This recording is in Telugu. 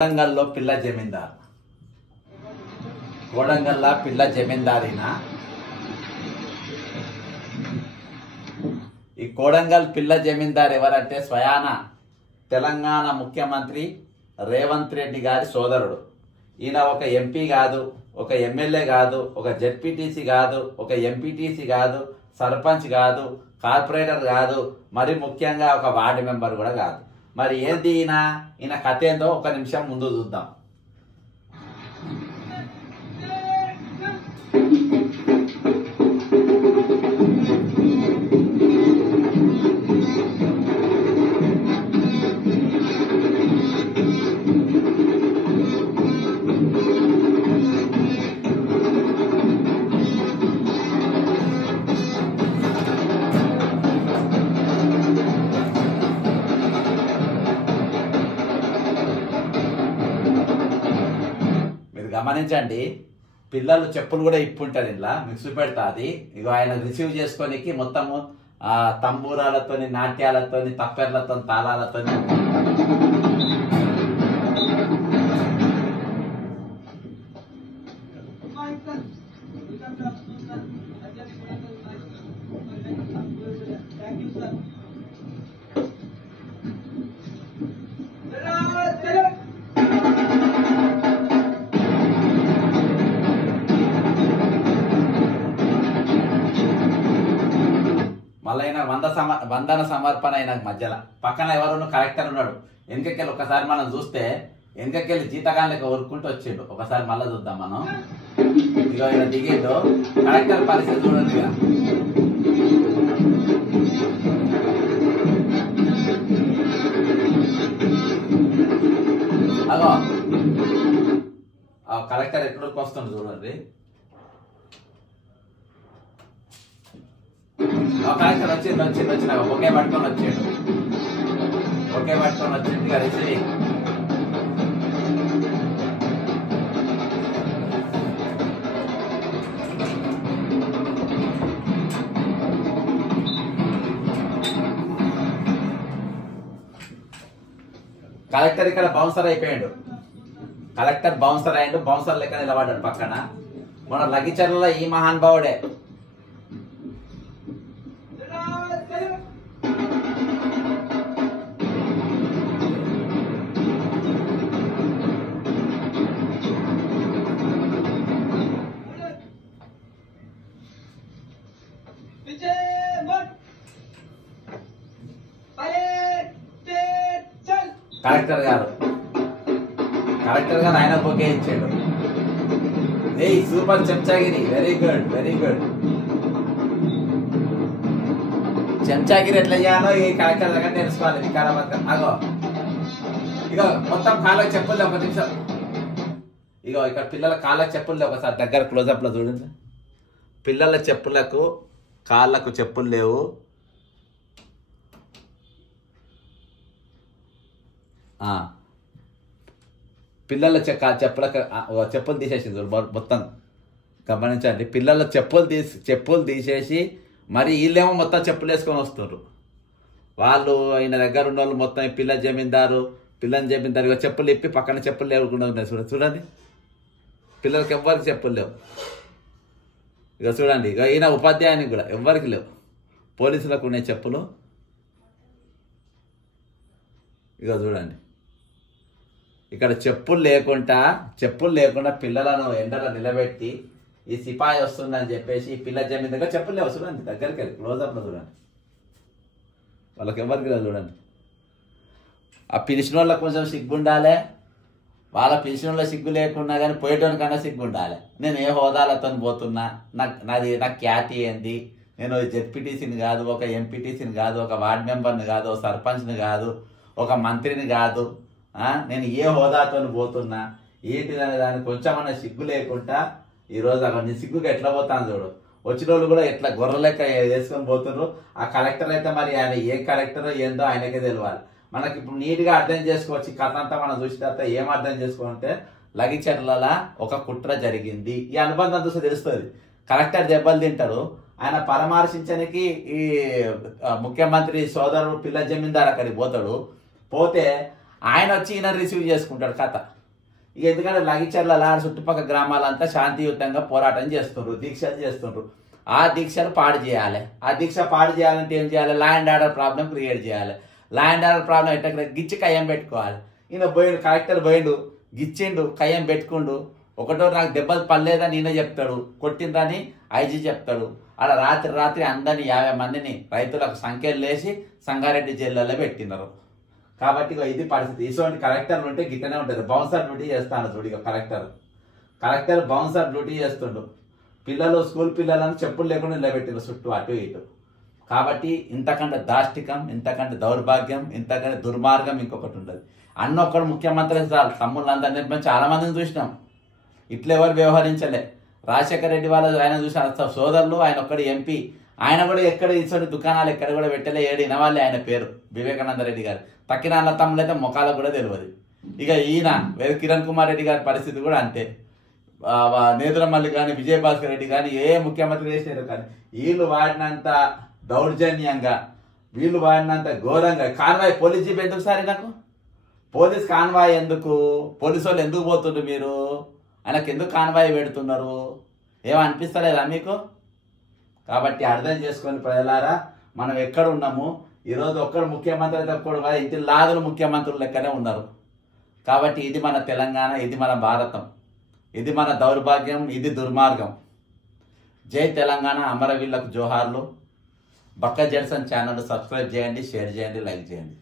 కోడంగల్లో పిల్ల జమీందార్ కోడంగల్లా పిల్ల జమీందారిన ఈ కోడంగల్ పిల్ల జమీందార్ ఎవరంటే స్వయాన తెలంగాణ ముఖ్యమంత్రి రేవంత్ రెడ్డి గారి సోదరుడు. ఈయన ఒక ఎంపీ కాదు, ఒక ఎమ్మెల్యే కాదు, ఒక జెడ్పీటీసీ కాదు, ఒక ఎంపీటీసీ కాదు, సర్పంచ్ కాదు, కార్పొరేటర్ కాదు, మరి ముఖ్యంగా ఒక వార్డు మెంబర్ కూడా కాదు. మరి ఏంది ఈయన కథ ఏందో ఒక నిమిషం ముందు చూద్దాం. గమనించండి, పిల్లలు చెప్పులు కూడా ఇప్పుంటారు, ఇలా మీకు చూపెడతా. అది ఇగో ఆయన రిసీవ్ చేసుకోనికి మొత్తము తంబూరాలతోని, నాట్యాలతోని, తప్పెర్లతో, తాళాలతోని మళ్ళీ అయినా వందన సమర్పణ అయిన మధ్యలో పక్కన ఎవరు కలెక్టర్ ఉన్నాడు. వెనకకెళ్ళి ఒకసారి మనం చూస్తే వెనకకెళ్ళి జీతకాన్ లెక్క ఊరుకుంటూ వచ్చిండు. ఒకసారి మళ్ళీ చూద్దాం మనం. ఇక ఇలా దిగేదో కలెక్టర్ పరిస్థితి చూడండి. ఇక అగో కలెక్టర్ ఎక్కడికి వస్తుంది చూడండి. కలెక్టర్ వచ్చిన ఒకే పట్టుకొని వచ్చాడు. ఇక రిసీవింగ్ కలెక్టర్ ఇక్కడ బౌన్సర్ అయిపోయాడు. బౌన్సర్ లెక్క నిలబడ్డాడు పక్కన. మన లగిచర్లలో ఈ మహానుభావుడే. కలెక్టర్ గారు ఆయన బొకే ఇచ్చాడు. సూపర్ చెంచాగిరి, వెరీ గుడ్. చెంచాగిరి ఎట్లా చేయాలో ఈ కలెక్టర్ దగ్గర తెలుసుకోవాలి. వికారాబాద్ అగో ఇక మొత్తం కాళ్ళకి చెప్పులు ఒక నిమిషం. ఇగో ఇక్కడ పిల్లల కాళ్ళకి చెప్పులు ఒకసారి దగ్గర క్లోజప్ లో చూడండి. పిల్లల చెప్పులకు కాళ్ళకు చెప్పులు లేవు. పిల్లల చెప్పులు తీసేసి మొత్తం గమనించండి. పిల్లల చెప్పులు తీసేసి మరి వీళ్ళేమో మొత్తం చెప్పులు వేసుకొని వస్తున్నారు. వాళ్ళు ఆయన దగ్గర ఉన్న వాళ్ళు మొత్తం పిల్లని జమీందారు ఇక చెప్పులు ఇప్పి పక్కన చెప్పులు లేకుండా ఉన్నాయి. చూడండి, పిల్లలకి ఎవ్వరికి చెప్పులు లేవు. ఇక చూడండి, ఇక ఈయన ఉపాధ్యాయునికి కూడా ఎవ్వరికి లేవు. పోలీసులకు ఉన్నాయి చెప్పులు. ఇక చూడండి, ఇక్కడ చెప్పులు లేకుండా పిల్లలను ఎండలో నిలబెట్టి ఈ సిపాయి వస్తుందని చెప్పేసి పిల్ల జమీన్ దగ్గర చెప్పులు లేవు. చూడండి, దగ్గరికి వెళ్ళి క్లోజప్లో చూడండి. వాళ్ళకి ఎవరికి లేదు. చూడండి, ఆ పిలిచిన వాళ్ళకి కొంచెం సిగ్గు ఉండాలి. వాళ్ళ పిలిచిన వాళ్ళ సిగ్గు లేకున్నా కానీ పోయేటోనికన్నా సిగ్గు ఉండాలి. నేను ఏ హోదాలతో పోతున్నా, నాకు ఖ్యాతి ఏంది, నేను జెడ్పీటీసీని కాదు, ఒక ఎంపీటీసీని కాదు, ఒక వార్డు మెంబర్ని కాదు, ఒక సర్పంచ్ని కాదు, ఒక మంత్రిని కాదు, నేను ఏ హోదాతో పోతున్నా ఏంటిదనే దానికి కొంచెమన్నా సిగ్గు లేకుండా ఈరోజు అక్కడ నీ సిగ్గుకి ఎట్లా పోతాను చూడు. వచ్చిన వాళ్ళు కూడా ఎట్లా గొర్రెలెక్క వేసుకొని పోతున్నారు. ఆ కలెక్టర్ అయితే మరి ఆయన ఏ కలెక్టరో ఏందో ఆయనకే తెలియాలి. మనకి ఇప్పుడు నీట్గా అర్థం చేసుకోవచ్చు. కథ అంతా మనం చూసిన తర్వాత ఏం అర్థం చేసుకోవాలంటే లగిచర్ల ఒక కుట్ర జరిగింది. ఈ అనుబంధం చూస్తే తెలుస్తుంది. కలెక్టర్ దెబ్బలు తింటారు, ఆయన పరామర్శించడానికి ఈ ముఖ్యమంత్రి సోదరుడు పిల్ల జమీందార్ అక్కడికి పోతాడు. పోతే ఆయన వచ్చి ఈయన రిసీవ్ చేసుకుంటాడు కథ. ఇక ఎందుకంటే లగిచర్ల చుట్టుపక్కల గ్రామాలంతా శాంతియుతంగా పోరాటం చేస్తుండ్రు, దీక్షలు చేస్తుండ్రు. ఆ దీక్షలు పాడు చేయాలి. ఆ దీక్ష పాడు చేయాలంటే ఏం చేయాలి? Law and order problem create చేయాలి. లా అండ్ ఆర్డర్ ప్రాబ్లం ఎట్లా గిచ్చి కయ్యం పెట్టుకోవాలి. ఈయన పోయిండు, కలెక్టర్ పోయిండు, గిచ్చిండు, కయ్యం పెట్టుకుండు. ఒకటో నాకు దెబ్బలు పడలేదని ఈయన చెప్తాడు, కొట్టిందని ఐజీ చెప్తాడు. అలా రాత్రి అందరినీ 50 మందిని రైతులకు సంఖ్యలు లేచి సంగారెడ్డి జైల్లో పెట్టినారు. కాబట్టి ఇది పరిస్థితి. ఇటువంటి కలెక్టర్లు ఉంటే గిట్టనే ఉంటుంది. బౌన్సర్ డ్యూటీ చేస్తాను చూడు. ఇక కలెక్టర్ బౌన్సర్ డ్యూటీ చేస్తుండు. పిల్లలు స్కూల్ పిల్లలను చెప్పులు లేకుండా నిలబెట్టిన చుట్టూ అటు ఇటు. కాబట్టి ఇంతకంటే దాష్టికం, ఇంతకంటే దౌర్భాగ్యం, ఇంతకంటే దుర్మార్గం ఇంకొకటి ఉండదు. అన్నొక్కడు ముఖ్యమంత్రి చాలు. తమ్ముళ్ళందరినీ చాలా మందిని చూసినాం. ఇట్లా ఎవరు వ్యవహరించలే. రాజశేఖర రెడ్డి వాళ్ళు ఆయన చూసిన సోదరులు, ఆయన ఒక్కడి ఎంపీ, ఆయన కూడా ఎక్కడ ఇటువంటి దుకాణాలు ఎక్కడ కూడా పెట్టలే. ఏడిన వాళ్ళే ఆయన పేరు వివేకానంద రెడ్డి గారు. తక్కిన అన్న తమ్ములు అయితే ముఖాలకు కూడా తెలియదు. ఇక ఈయన కిరణ్ కుమార్ రెడ్డి గారి పరిస్థితి కూడా అంతే. నేదురమల్లి కానీ విజయభాస్కర్ రెడ్డి కానీ ఏ ముఖ్యమంత్రి చేసినారు కానీ వీళ్ళు వాడినంత దౌర్జన్యంగా, వీళ్ళు వాడినంత ఘోరంగా కాన్వాయ్ పోలీస్ జీప్ ఎందుకు సార్? నాకు పోలీస్ కాన్వాయ్ ఎందుకు? పోలీసు వాళ్ళు ఎందుకు పోతుండ్రు మీరు? ఆయనకు ఎందుకు కాన్వాయ్ పెడుతున్నారు? ఏమనిపిస్తలేదా మీకు? కాబట్టి అర్థం చేసుకొని ప్రజలారా, మనం ఎక్కడ ఉన్నాము ఈరోజు? ఒక్కడు ముఖ్యమంత్రి అయితే ఒక్కడు కాదు, ఇంటి లాదులు ముఖ్యమంత్రులు లెక్కనే ఉన్నారు. కాబట్టి ఇది మన తెలంగాణ, ఇది మన భారతం, ఇది మన దౌర్భాగ్యం, ఇది దుర్మార్గం. జై తెలంగాణ, అమరవీళ్లకు జోహార్లు. బక్క జెడ్సన్ ఛానల్ సబ్స్క్రైబ్ చేయండి, షేర్ చేయండి, లైక్ చేయండి.